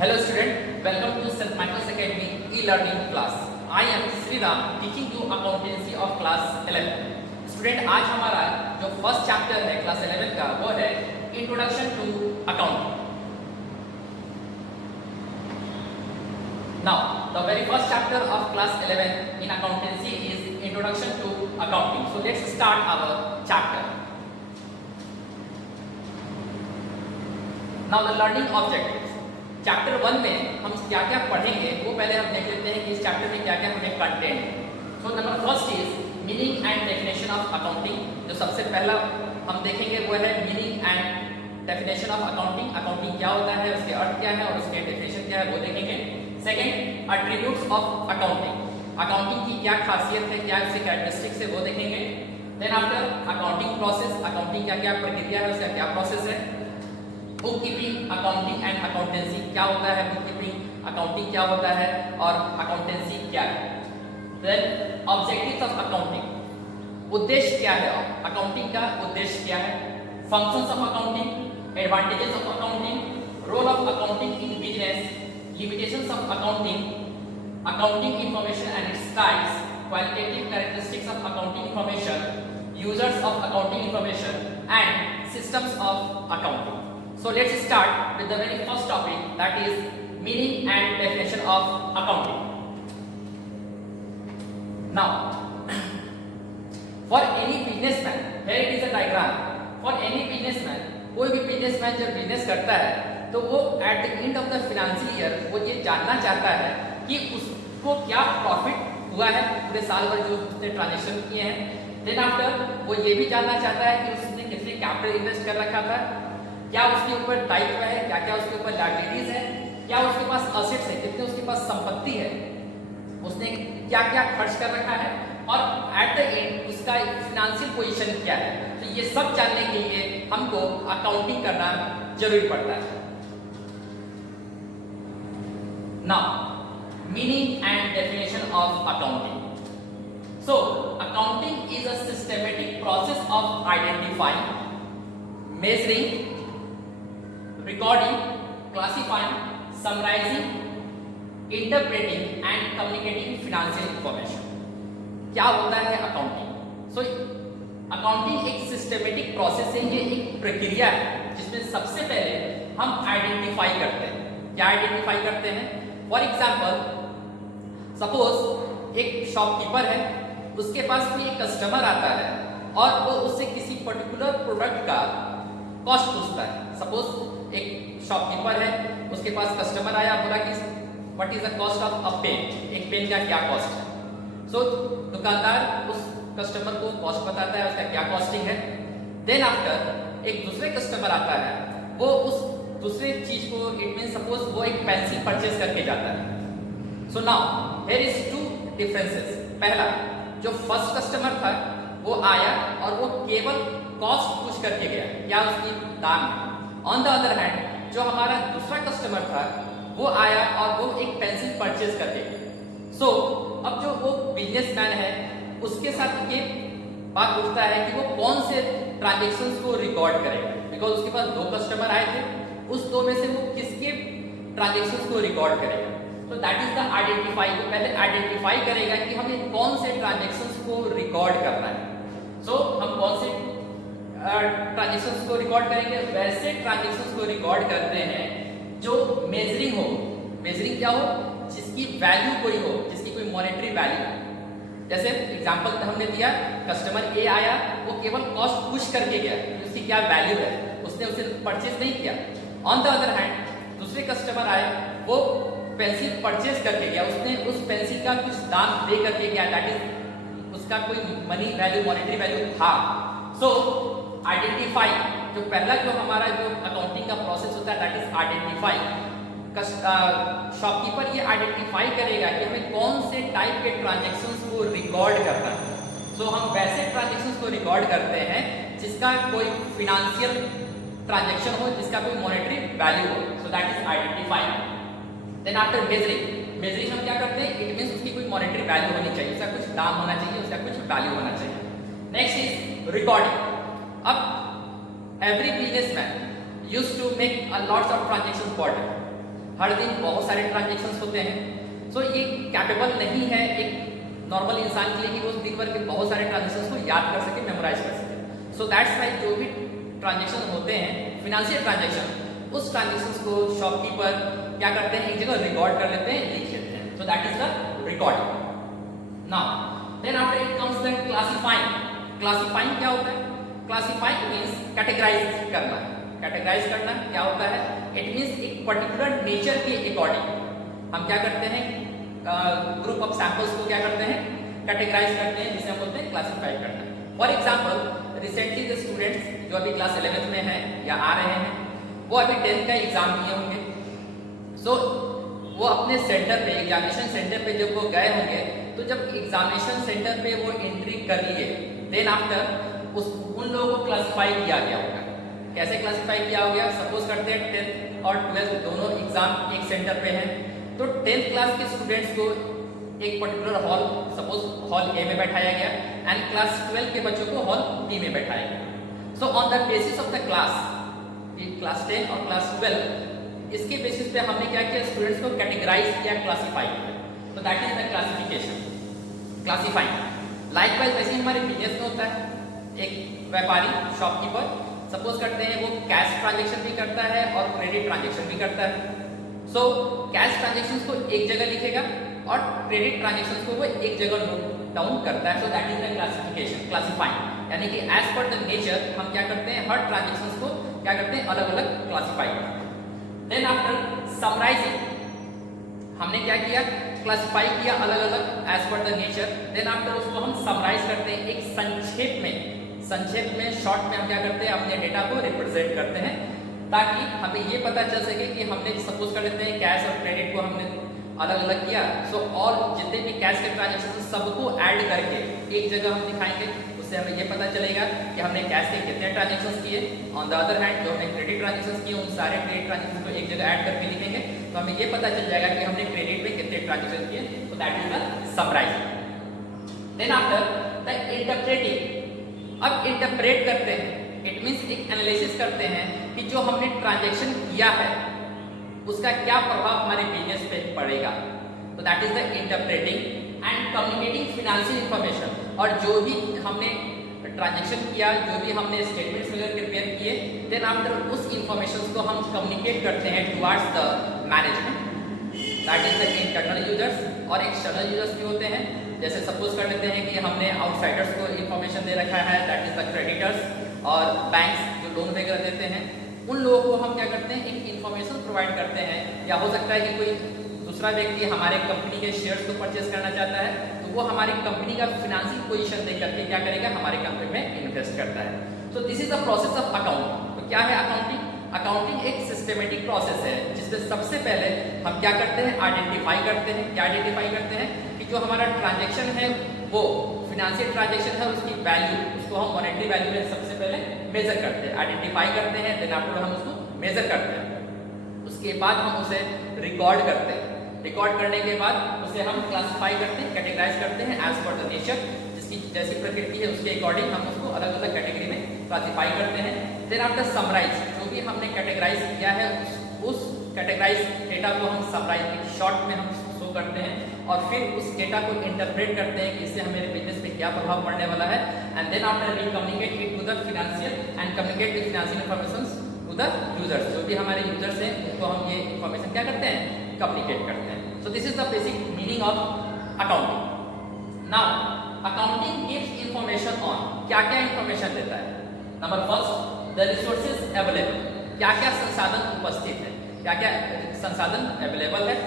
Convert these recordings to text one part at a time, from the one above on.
Hello student, welcome to St. Michael's Academy e-learning class. I am Sriram teaching you accountancy of class 11. Student, आज हमारा जो first chapter है class 11 का वो है introduction to accounting. Now, the very first chapter of class 11 in accountancy is introduction to accounting. So let's start our chapter. Now the learning objectives. Chapter 1 में हम क्या क्या पढ़ेंगे वो पहले हम देख लेते हैं कि इस चैप्टर में क्या क्या हमें कंटेंट है. So number first is meaning and definition of accounting. जो सबसे पहला हम देखेंगे वो है meaning and definition of accounting. Accounting क्या होता है, उसके अर्थ क्या है और उसके डेफिनेशन क्या है वो देखेंगे. Second, attributes of accounting. Accounting की क्या खासियत है, क्या उसके कैरेक्टरिस्टिक्स है वो देखेंगे. Then after accounting process. Accounting क्या क्या प्रक्रिया है, उसका क्या प्रोसेस है. Book keeping, accounting and accountancy. क्या होता है बुक कीपिंग, अकाउंटिंग क्या होता है और अकाउंटेंसी क्या है. Then objectives of accounting. उद्देश्य क्या है, अकाउंटिंग का उद्देश्य क्या है. Functions of accounting, advantages of accounting, role of accounting in business, limitations of accounting, accounting information and its types, qualitative characteristics of accounting information, users of accounting information and systems of accounting. So let's start with the very first topic, that is meaning and definition of accounting. Now, for any businessman, here it is a diagram. For any businessman, कोई भी businessman जब business करता है तो वो at the end of the financial year वो ये जानना चाहता है कि उसको क्या प्रॉफिट हुआ है पूरे साल भर जो उसने ट्रांजेक्शन किए हैं. देन आफ्टर वो ये भी जानना चाहता है कि उसने कितने कैपिटल इन्वेस्ट कर रखा था, क्या उसके ऊपर दायित्व है, क्या क्या उसके ऊपर लायबिलिटीज है, क्या उसके पास असेट्स है, कितने उसके पास संपत्ति है, उसने क्या क्या खर्च कर रखा है और एट द एंड उसका फाइनेंशियल पोजीशन क्या है. तो ये सब जानने के लिए हमको अकाउंटिंग करना जरूरी पड़ता है. Now meaning and definition of accounting. So accounting is a systematic process of identifying, measuring, recording, classifying, summarizing, interpreting and communicating financial information. क्या होता है अकाउंटिंग. सो अकाउंटिंग एक सिस्टमेटिक प्रोसेस है, ये एक प्रक्रिया है जिसमें सबसे पहले हम आइडेंटिफाई करते हैं. क्या आइडेंटिफाई करते हैं, फॉर एग्जाम्पल सपोज एक शॉपकीपर है, उसके पास कोई एक कस्टमर आता है और वो उससे किसी पर्टिकुलर प्रोडक्ट का कॉस्ट पूछता है. सपोज एक शॉपकीपर है, उसके पास कस्टमर आया, बोला कि what is the cost of a pen, एक पेन का क्या कॉस्ट है. सो दुकानदार उस कस्टमर को कॉस्ट बताता है, उसका क्या कॉस्टिंग है. देन आफ्टर एक दूसरे कस्टमर आता है, वो उस दूसरे चीज को, इट मीन सपोज वो एक पेंसिल परचेज करके जाता है. So now here is two differences. पहला, जो फर्स्ट कस्टमर था वो आया और वो केवल कॉस्ट पूछ करके गया, क्या उसकी दाम है. ऑन द अदर हैंड जो हमारा दूसरा कस्टमर था वो आया और वो एक पेंसिल परचेज करके गया. सो अब जो वो बिजनेसमैन है उसके साथ ये बात उठता है कि वो कौन से ट्रांजेक्शन्स को रिकॉर्ड करेगा, बिकॉज उसके पास दो कस्टमर आए थे, उस दो में से वो किसके ट्रांजेक्शन्स को रिकॉर्ड करेगा. तो दैट इज द आइडेंटिफाई. वो पहले आइडेंटिफाई करेगा कि हमें कौन से ट्रांजेक्शन्स को रिकॉर्ड करना है. सो हम कौन से ट्रांजेक्शन्स को रिकॉर्ड करेंगे, वैसे ट्रांजेक्शन्स को रिकॉर्ड करते हैं जो मेजरिंग हो. मेजरिंग क्या हो, जिसकी वैल्यू कोई हो, जिसकी कोई मॉनेटरी वैल्यू. जैसे एग्जांपल हमने दिया, कस्टमर ए आया, वो केवल कॉस्ट पुश करके गया, उसकी क्या वैल्यू है, उसने उसे परचेज नहीं किया. ऑन द अदर हैंड दूसरे कस्टमर आए, वो पेंसिल परचेज करके गया, उसने उस पेंसिल का कुछ दाम दे करके गया, दैट इज उसका कोई मनी वैल्यू, मॉनेटरी वैल्यू था. सो आइडेंटिफाई, जो पहला जो हमारा जो अकाउंटिंग का प्रोसेस होता है दैट इज आइडेंटिफाई. शॉपकीपर ये आइडेंटिफाई करेगा कि हमें कौन से टाइप के ट्रांजैक्शंस को रिकॉर्ड करना है. सो हम वैसे ट्रांजैक्शंस को रिकॉर्ड करते हैं जिसका कोई फिनेंशियल ट्रांजैक्शन हो, जिसका कोई मॉनेटरी वैल्यू हो. So that is identify. Then after measuring. Measuring हम क्या करते हैं, इट मींस उसकी कोई मॉनेटरी वैल्यू होनी चाहिए, उसका कुछ दाम होना चाहिए, उसका कुछ वैल्यू होना चाहिए. Next is recording. अब every businessman used to make a lots of transactions per day. हर दिन बहुत सारे ट्रांजेक्शन्स होते हैं। सो ये कैपेबल नहीं है एक नॉर्मल इंसान के लिए कि वो दिन भर के बहुत सारे ट्रांजेक्शन्स को याद कर सके, मेमोराइज कर सके। सो दैट्स वाई जो भी ट्रांजेक्शन होते हैं फिनेंशियल ट्रांजेक्शन, उस ट्रांजेक्शन्स को शॉपकीपर क्या करते हैं, एक जगह रिकॉर्ड कर लेते हैं, लिख लेते हैं। So that is the recording. Now then after it comes the classifying. Classifying क्या होता है? क्लासिफाइंग मीन्स कैटेगराइज करना। कैटेगराइज करना क्या होता है? इट मीन्स एक पर्टिकुलर नेचर के अकॉर्डिंग हम क्या करते हैं, ग्रुप ऑफ सैंपल्स को क्या करते हैं, कैटेगराइज करते हैं, जिसे हम बोलते हैं क्लासिफाई करना। For example recently the students जो अभी क्लास 11th में हैं या आ रहे हैं, वो अभी 10th का एग्जाम दिए होंगे। सो वो अपने सेंटर पे, एग्जामिनेशन सेंटर पे जब वो गए होंगे, तो जब एग्जामिनेशन सेंटर पे वो एंट्री कर लिए, देन आफ्टर उन लोगों को क्लासिफाई किया गया होगा। कैसे क्लासिफाई किया हो गया? सपोज करते हैं 10th और 12th दोनों एग्जाम एक सेंटर पे हैं, तो 10th क्लास के स्टूडेंट्स को एक पर्टिकुलर हॉल, सपोज हॉल ए में बैठाया गया, एंड क्लास 12 के बच्चों को हॉल बी में बैठाया गया। So on the basis of the class 10 और क्लास 12, इसके बेसिस पे हमने क्या किया, स्टूडेंट्स को कैटेगराइज किया, क्लासिफाई किया। तो that is the classification, classifying. Likewise वैसे ही हमारे बिजनेस में होता है। एक व्यापारी, शॉपकीपर, सपोज करते हैं वो कैश ट्रांजेक्शन भी करता है और क्रेडिट ट्रांजेक्शन भी करता है। सो कैश ट्रांजेक्शंस को एक जगह लिखेगा और क्रेडिट ट्रांजेक्शंस को वो एक जगह नोट डाउन करता है। So that is the classification, classifying. यानी कि एज पर द नेचर हम क्या करते हैं, हर ट्रांजेक्शंस को क्या करते हैं, अलग अलग क्लासिफाई करते हैं। देन आफ्टर समराइजिंग, हमने क्या किया, क्लासिफाई किया अलग अलग as per the nature. Then after उसको हम समराइज करते हैं, एक संक्षेप में शॉर्ट में हम क्या करते हैं, अपने डेटा को रिप्रेजेंट करते हैं, ताकि हमें ये पता चल सके कि हमने सपोज कर लेते हैं कैश और क्रेडिट को हमने अलग अलग किया। सो और जितने भी कैश के ट्रांजेक्शन सबको ऐड करके एक जगह हम दिखाएंगे, उससे हमें ये पता चलेगा कि हमने कैश के कितने ट्रांजेक्शन किए। ऑन द अदर हैंड जो हमने क्रेडिट ट्रांजेक्शन किए, उन सारे क्रेडिट ट्रांजेक्शन को एक जगह ऐड करके लिखेंगे, तो हमें ये पता चल जाएगा कि हमने क्रेडिट में कितने ट्रांजेक्शन किए। तो that is the summarising. Then after the interpreting, अब इंटरप्रेट करते हैं, इट मीन्स एक एनालिसिस करते हैं कि जो हमने ट्रांजैक्शन किया है उसका क्या प्रभाव हमारे बिजनेस पे पड़ेगा। तो that is the interpreting and communicating financial information. और जो भी हमने ट्रांजैक्शन किया, जो भी हमने स्टेटमेंट्स वगैरह प्रिपेयर किए, देन आफ्टर उस इंफॉर्मेशन को हम कम्युनिकेट करते हैं towards the management, that is the internal users. और एक्सटर्नल यूजर्स भी होते हैं, जैसे सपोज कर लेते हैं कि हमने आउटसाइडर्स को इंफॉर्मेशन दे रखा है, दैट इज द क्रेडिटर्स। और बैंक्स जो लोन वगैरह देते हैं, उन लोगों को हम क्या करते हैं, एक इंफॉर्मेशन प्रोवाइड करते हैं। या हो सकता है कि कोई दूसरा व्यक्ति हमारे कंपनी के शेयर्स को परचेज करना चाहता है, तो वो हमारी कंपनी का फाइनेंशियल पोजीशन देख करके क्या करेगा, हमारे कंपनी में इन्वेस्ट करता है। So this is the process of accounting. तो क्या है अकाउंटिंग? अकाउंटिंग एक सिस्टमेटिक प्रोसेस है, जिसमें सबसे पहले हम क्या करते हैं, आइडेंटिफाई करते हैं। क्या आइडेंटिफाई करते हैं कि जो हमारा ट्रांजेक्शन है वो फिनेंशियल ट्रांजेक्शन है, उसकी वैल्यू, उसको हम मॉनेटरी वैल्यू में सबसे पहले मेजर करते हैं, आइडेंटिफाई करते हैं, देन आफ्टर हम उसको मेजर करते हैं। उसके बाद हम उसे रिकॉर्ड करते हैं। रिकॉर्ड करने के बाद उसे हम क्लासिफाई करते हैं, कैटेगराइज करते हैं एज पर द नेचर, जिसकी जैसी प्रकृति है उसके अकॉर्डिंग हम उसको अलग अलग कैटेगरी में क्लासिफाई करते हैं। देन आफ्टर समराइज, जो भी हमने कैटेगराइज किया है उस कैटेगराइज डेटा को हम समराइज शॉर्ट में हम शो करते हैं, और फिर उस डेटा को इंटरप्रेट करते हैं कि इससे हमारे बिजनेस पे क्या प्रभाव पड़ने वाला है। And then after we communicate it to the financial and communicate with financial informations to the users. जो भी हमारे यूजर्स हैं उनको हम ये इंफॉर्मेशन क्या करते हैं, कम्युनिकेट करते हैं। So this is the basic meaning of accounting. Now accounting gives information on, क्या क्या इंफॉर्मेशन देता है। Number first, the resources available, क्या क्या संसाधन उपस्थित है, क्या क्या संसाधन अवेलेबल है।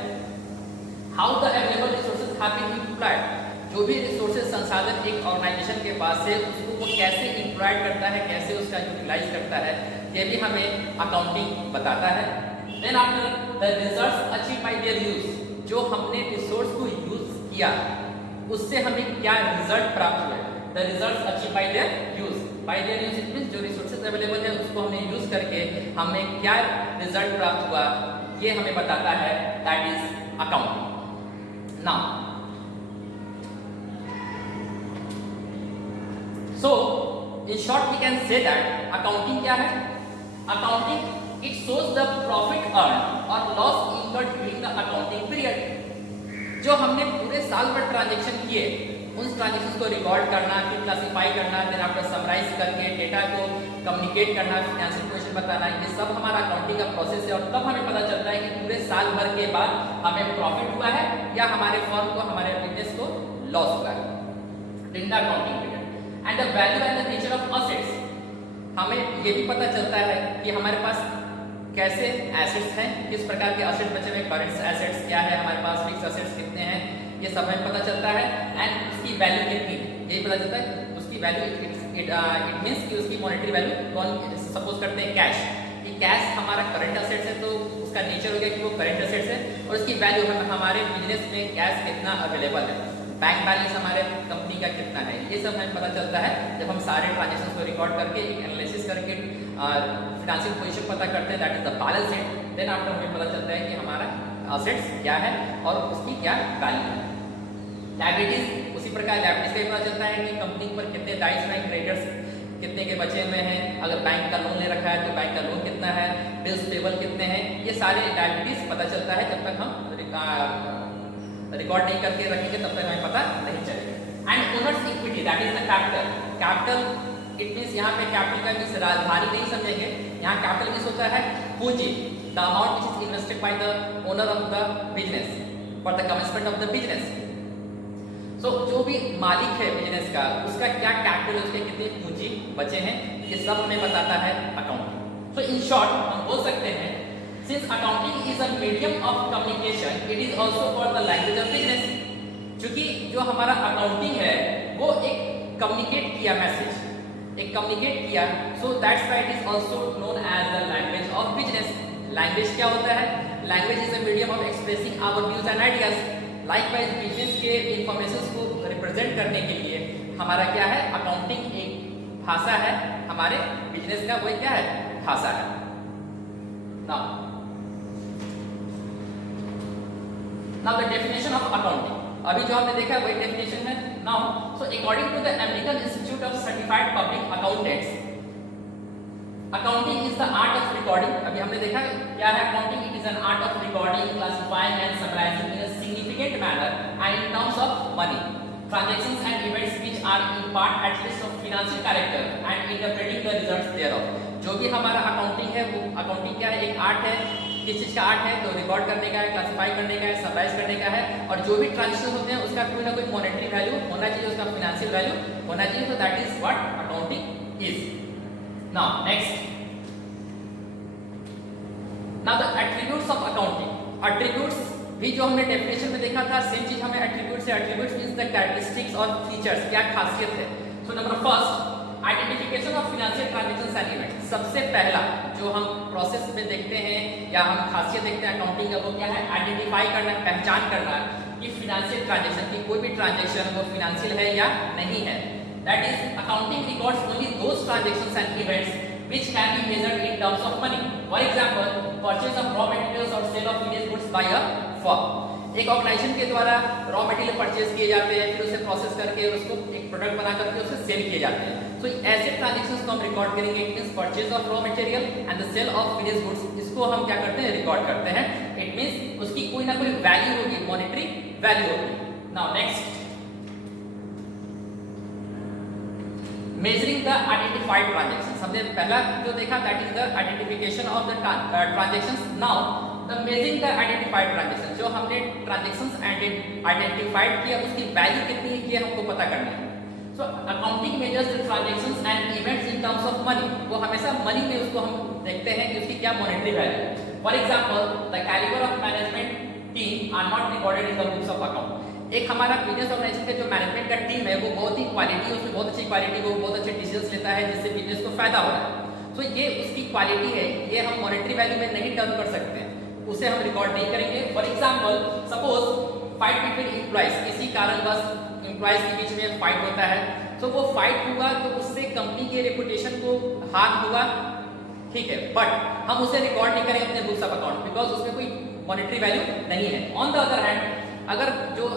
How the available resources have been employed, जो भी रिसोर्सेज संसाधन एक ऑर्गेनाइजेशन के पास है उसको वो कैसे इम्प्लॉयड करता है, कैसे उसका यूटिलाइज करता है, ये भी हमें अकाउंटिंग बताता है। Then after the results achieve by their use, जो हमने रिसोर्स को यूज किया उससे हमें क्या रिजल्ट प्राप्त हुआ, the results achieve by their use. Bye their use it means जो रिसोर्सेज अवेलेबल है उसको हमने यूज करके हमें क्या रिजल्ट प्राप्त हुआ, ये हमें बताता है, that is accounting. Now, so in short we can say that accounting क्या है, accounting it shows the profit earned और loss incurred during the accounting period. जो हमने पूरे साल भर ट्रांजैक्शन किए उन ट्रांजैक्शन को रिकॉर्ड करना, फिर क्लासिफाई करना, देन आफ्टर समराइज करके डेटा को कम्युनिकेट करना, फाइनेंशियल पोजीशन बताना, ये सब हमारा अकाउंटिंग का प्रोसेस है। और तब हमें पता चलता है कि पूरे साल भर के बाद हमें प्रॉफिट हुआ है या हमारे फर्म को, हमारे बिजनेस को लॉस हुआ है in the accounting period. And the value and the nature of assets, हमें ये भी पता चलता है कि हमारे पास कैसे एसेट्स हैं, किस प्रकार के एसेट्स बचे हुए, करंट एसेट्स क्या है हमारे पास, फिक्स एसेट्स कितने हैं, ये सब हमें पता चलता है। एंड उसकी वैल्यू कितनी, ये पता चलता है उसकी वैल्यू। इट मींस कि उसकी मॉनेटरी वैल्यू, कौन सपोज करते हैं कैश, कि कैश हमारा करंट एसेट्स है तो उसका नेचर हो गया कि वो करंट एसेट्स है, और उसकी वैल्यू हमारे बिजनेस में कैश कितना अवेलेबल है, बैंक बैलेंस हमारे कंपनी का कितना है, ये सब हमें पता चलता है जब हम सारे ट्रांजैक्शंस को रिकॉर्ड करके एनालिसिस करके फाइनेंशियल पोजीशन पता करते हैं, that is the balance sheet. Then after हमें पता चलता है कि हमारा असेट्स क्या है और उसकी क्या वैल्यू है। लायबिलिटीज, उसी प्रकार लायबिलिटीज का भी पता चलता है कि कंपनी पर कितने डाइट्स हैं, क्रेडिटर्स कितने के बचे हुए हैं, अगर बैंक का लोन ले रखा है तो बैंक का लोन कितना है, बिल्स पेबल कितने हैं, ये सारे लायबिलिटीज पता चलता है। जब तक हम रिकॉर्ड नहीं करके रखेंगे तब तक हमें पता नहीं चलेगा। And owners equity, that is the capital. Capital it means यहाँ पे कैपिटल का मींस राजधानी नहीं समझेंगे, यहाँ कैपिटल मींस होता है पूंजी, the amount which is invested by the owner of the business for the commencement of the business. So जो भी मालिक है बिजनेस का, उसका क्या कैपिटल है, उसके कितने पूंजी बचे हैं, ये सब हमें बताता है अकाउंटिंग। सो इन शॉर्ट हम बोल सकते हैं, since accounting is a medium of communication, it is also called the language of business। क्योंकि जो हमारा अकाउंटिंग है वो एक कम्युनिकेट किया मैसेज, एक कम्युनिकेट किया, so that's why it is also known as the language of business. Language क्या होता है? Language is a medium of expressing our views and ideas. Likewise business के इंफॉर्मेशंस को रिप्रेजेंट करने के लिए हमारा क्या है, अकाउंटिंग एक भाषा है, हमारे बिजनेस का वो क्या है, भाषा है। Now the definition of accounting, अभी जो हमने देखा वही डेफिनेशन है। Now so according to the American Institute of Certified Public Accountants, accounting is the art of recording। अभी हमने देखा क्या है accounting, it is an art of recording, classifying and summarizing in a significant manner and in terms of money, transactions and events which are in part at least of financial character and interpreting the results thereof। जो भी हमारा accounting है वो accounting क्या है, एक art है। किस चीज का आर्ट है? तो रिकॉर्ड करने का है, क्लासिफाई करने का है, समराइज करने का है, और जो भी ट्रांजेक्शन होते हैं उसका कोई ना कोई मॉनेटरी वैल्यू होना चाहिए, उसका फाइनेंशियल वैल्यू होना चाहिए। तो that is what accounting is. Now next, now the attributes of accounting. Attributes भी जो हमने डेफिनेशन में देखा था, सेम चीज हमें एट्रीब्यूट्स से, एट्रीब्यूट्स मींस द कैरेक्टरिस्टिक्स और फीचर्स, क्या खासियत है। So number first, identification of financial transactions and events. सबसे पहला जो हम प्रोसेस में देखते हैं या हम खासियत देखते हैं अकाउंटिंग का, वो क्या है, आइडेंटिफाई करना, पहचान करना कि फाइनेंशियल ट्रांजैक्शन की कोई भी ट्रांजैक्शन वो फाइनेंशियल है या नहीं है। That is accounting records only those transactions and events which can be measured in terms of money। For example, purchase of raw materials or sale of finished goods by a firm। एक organisation के द्वारा raw material purchase किए जाते हैं, फिर उसे process करके उसको एक प्रोडक्ट बना करके उसे सेल किए जाते हैं। तो ऐसे ट्रांजैक्शंस को हम रिकॉर्ड करेंगे। It means purchase of raw material and the sale of finished goods, इसको हम क्या करते हैं, रिकॉर्ड करते हैं। इट मींस उसकी कोई ना कोई वैल्यू होगी, मॉनेटरी वैल्यू होगी। Now next, measuring the identified transactions. हमने पहला जो देखा that is the identification of the transactions. Now the measuring the identified transactions, जो हमने ट्रांजैक्शंस आइडेंटिफाइड किया उसकी वैल्यू कितनी है ये हमको पता करना है। So accounting measures the transactions and events in terms of money. वो हमेशा मनी में उसको हम देखते हैं कि उसकी क्या मॉनेटरी वैल्यू है। For example, the calibre of management team are not recorded in the books of account. एक हमारा बिजनेस ऑर्गेनाइजेशन का जो मैनेजमेंट का टीम है वो बहुत ही क्वालिटी, उसमें बहुत अच्छी क्वालिटी, वो बहुत अच्छे डिसीजंस लेता है जिससे बिजनेस को फायदा हो रहा है। तो ये उसकी क्वालिटी है, ये हम मॉनेटरी वैल्यू में नहीं टर्न कर सकते, उसे हम रिकॉर्ड नहीं करेंगे। For example, suppose fight between employees, किसी कारणवश एम्प्लॉइज के बीच में फाइट होता है, तो वो फाइट हुआ तो उससे कंपनी के रेपुटेशन को हार्म हुआ, ठीक है, बट हम उसे रिकॉर्ड नहीं करेंगे अपने बुक्स ऑफ अकाउंट, बिकॉज उसमें कोई मॉनेटरी वैल्यू नहीं है। ऑन द अदर हैंड, अगर जो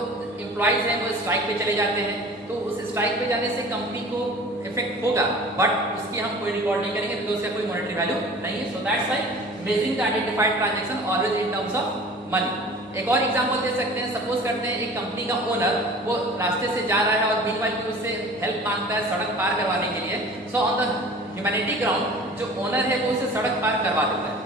एम्प्लॉइज हैं वो स्ट्राइक पे चले जाते हैं तो उस स्ट्राइक पे जाने से कंपनी को इफेक्ट होगा, बट उसकी हम कोई रिकॉर्ड नहीं करेंगे बिकॉज उसका कोई मॉनेटरी वैल्यू नहीं है। सो that's why measuring the identified transaction always in terms of money. एक और एग्जांपल दे सकते हैं, सपोज करते हैं एक कंपनी का ओनर वो रास्ते से जा रहा है और मीनवाइल भी उससे हेल्प मांगता है सड़क पार करवाने के लिए। So on the humanity ground जो ओनर है वो उसे सड़क पार करवा देता है।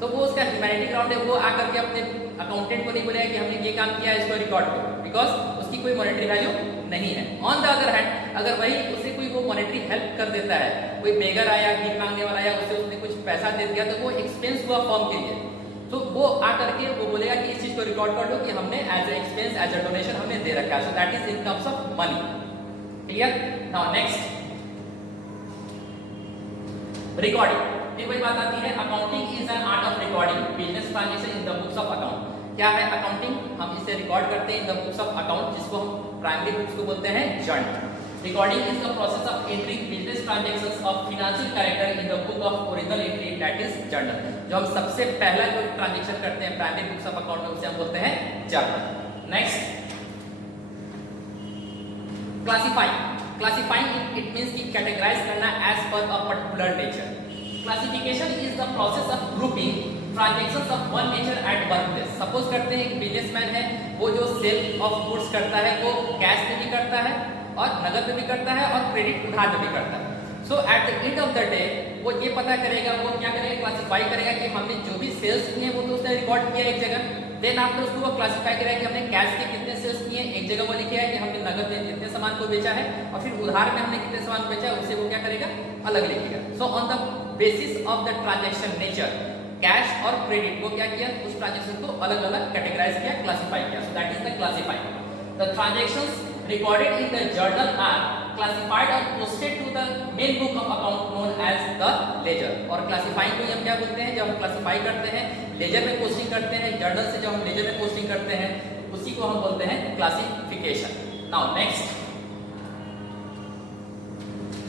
तो वो उसका ह्यूमैनिटी ग्राउंड है, वो आकर के अपने अकाउंटेंट को नहीं बोलेगा कि हमने ये काम किया है, इसको रिकॉर्ड करो, बिकॉज उसकी कोई मॉनेटरी वैल्यू नहीं है। ऑन द अदर हैंड अगर वही उसे कोई वो मॉनेटरी हेल्प कर देता है, कोई बेगर आया, भीख मांगने वाला आया, उसे उसने कुछ पैसा दे दिया, तो वो एक्सपेंस हुआ फॉर्म के लिए, तो वो आकर के वो बोलेगा कि इस चीज को रिकॉर्ड कर लो कि हमने as a expense as a donation हमने दे रखा है। So that is in terms of money. Clear? Now next recording. ये कोई बात आती है, accounting is an art of recording business transaction in the books of account. क्या है अकाउंटिंग? हम इसे रिकॉर्ड करते हैं in the books of account, जिसको हम प्राइमरी बुक्स को बोलते हैं journal. Recording is the process of entering business transactions of financial character in the book of original entry, that is journal। जो हम सबसे पहला जो ट्रांजैक्शन करते हैं प्राइमरी बुक्स ऑफ अकाउंट में उसे हम बोलते हैं journal. Next classifying it means कि कैटेगराइज करना as per a particular nature. Classification is the process of grouping transactions of one nature at one place. Suppose करते हैं एक बिजनेसमैन है, वो जो सेल ऑफ गुड्स करता है वो कैश में भी करता है और नगद में भी करता है और क्रेडिट उधार में भी करता है। So at the end of the day वो ये पता करेगा, वो क्या करेगा, क्लासिफाई करेगा कि हमने जो भी सेल्स किए वो तो उसने रिकॉर्ड किया एक जगह, देन आफ्टर उसको वो क्लासिफाई करेगा कि हमने कैश के कितने सेल्स किए एक जगह, वो लिखेगा कि हमने नगद में कितने सामान को बेचा है, और फिर उधार में हमने कितने सामान को बेचा है उसे वो क्या करेगा, अलग लिखेगा। So on the basis of the transaction nature cash और क्रेडिट, वो क्या किया, उस ट्रांजैक्शन को अलग अलग कैटेगराइज किया, क्लासिफाई किया। सो that is the classifying. The transactions recorded in the journal are classified or posted to the main book of account known as the ledger। और क्लासिफाइंग को हम क्या बोलते हैं, जब हम क्लासिफाई करते हैं लेजर में पोस्टिंग करते हैं, जर्नल से जब हम लेजर में पोस्टिंग करते हैं उसी को हम बोलते हैं क्लासिफिकेशन। Now next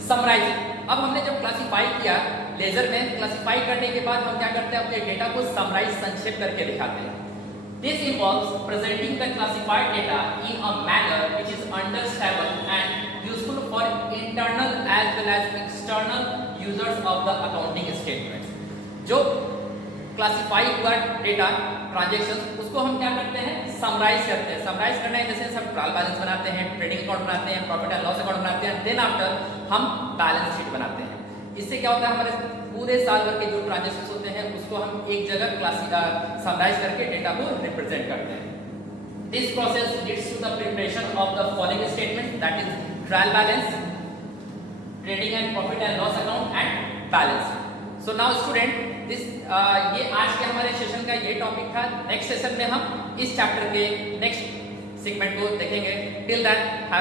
summarising. अब हमने जब क्लासिफाई किया लेजर में, क्लासिफाई करने के बाद हम क्या करते हैं, अपने डेटा को समराइज संक्षेप करके दिखाते हैं। This involves presenting the classified data in a manner which is understandable and useful for internal as well as external users of the accounting statements। जो क्लासिफाई हुआ डेटा ट्रांजैक्शंस उसको हम क्या करते हैं, समराइज करते हैं। समराइज करना है जैसे हम ट्रायल बैलेंस बनाते हैं, ट्रेडिंग अकाउंट बनाते हैं, प्रॉफिट एंड लॉस अकाउंट बनाते हैं, देन आफ्टर हम बैलेंस शीट बनाते हैं। इससे क्या होता है, हमारे पूरे साल भर के जो ट्रांजैक्शंस होते हैं उसको हम एक जगह समराइज करके डेटा को रिप्रेजेंट करते हैं। This process leads to the preparation of the following statement, that is trial balance, trading and profit and loss account and balance. So now student this ये आज के हमारे सेशन का ये टॉपिक था। नेक्स्ट सेशन में हम इस चैप्टर के नेक्स्ट सेगमेंट को देखेंगे। Till that